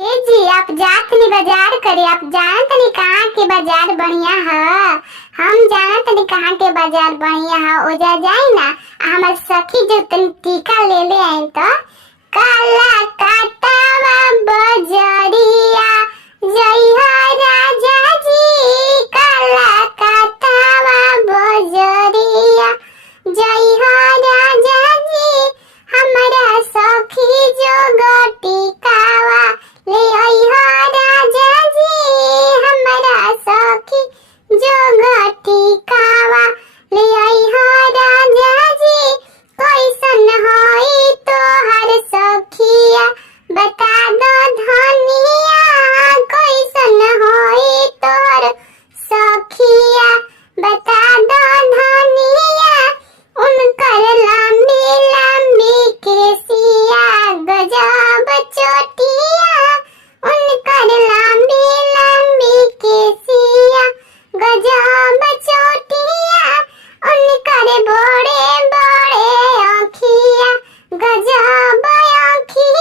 ए जी, आप जात नहीं बाजार करे। आप जानत नहीं कहाँ के बाजार बढ़िया है। हम जानत नहीं कहाँ के बाजार बढ़िया है। ओजा जाए ना, हमार सखी जो तन टीका ले ले आए तो काला काटावा बजरिया जय हो राजा जी। काला काटावा बजरिया जय हो राजा जी। हमारा सखी जो गोटी कावा ले